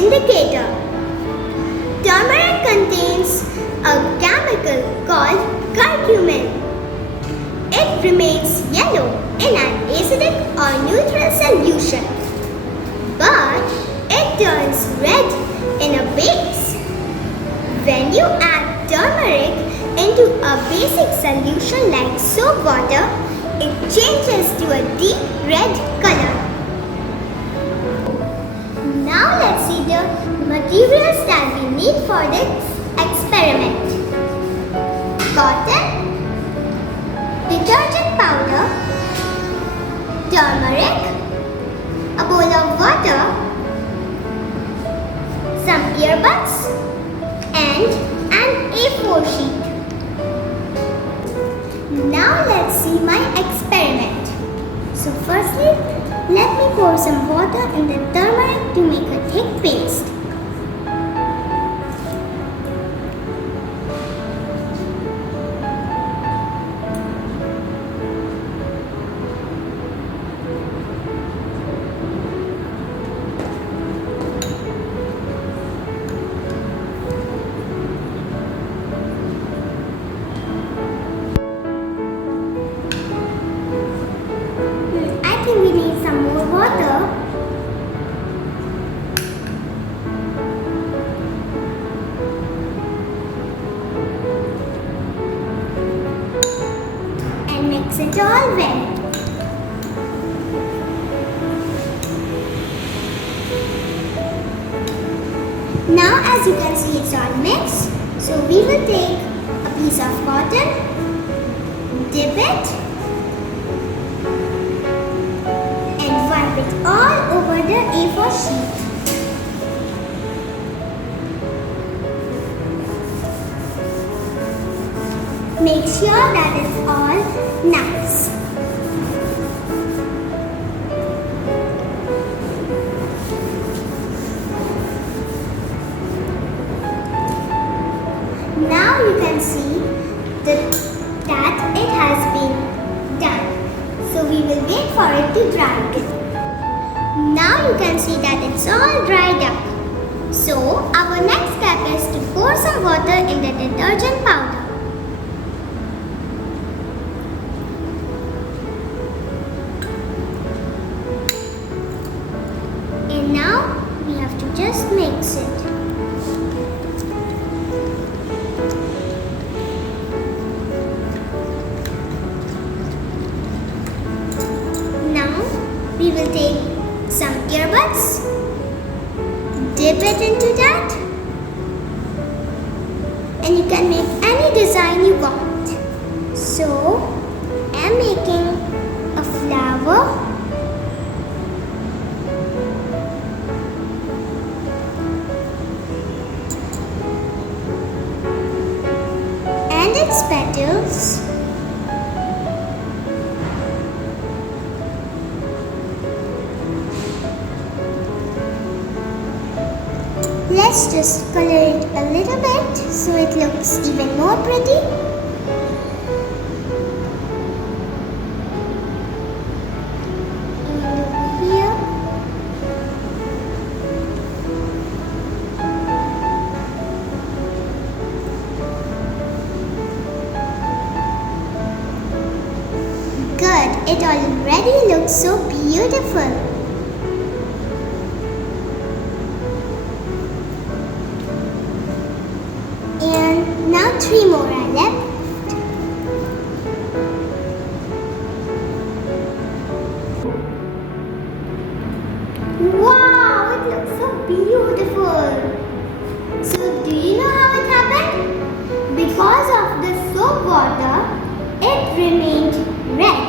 indicator. Turmeric contains a chemical called curcumin. It remains yellow in an acidic or neutral solution, but it turns red in a base. When you add turmeric into a basic solution like soap water, it changes to a deep red color. Now let's see the materials that we need for this experiment. Cotton, detergent powder, turmeric, a bowl of water, some earbuds, and an A4 sheet. Now let's see my experiment. So firstly, let me pour some water in the turmeric to make a thick paste. We need some more water. And mix it all well. Now as you can see, it's all mixed. So we will take a piece of cotton, dip it, wipe it all over the A4 sheet. Make sure that it's all nice. Now you can see that it has been done. So we will wait for it to dry. Now you can see that it's all dried up. So our next step is to pour some water in the detergent powder. And now we have to just mix it. We will take some earbuds, dip it into that, and you can make any design you want. So, I'm making a flower, and its petals. Let's just color it a little bit so it looks even more pretty. And over here. Good, it already looks so beautiful. And now 3 more are left. Wow, it looks so beautiful. So do you know how it happened? Because of the soap water, it remained red.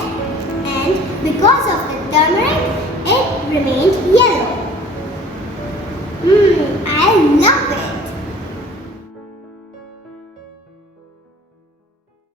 And because of the turmeric, it remained yellow. I love it.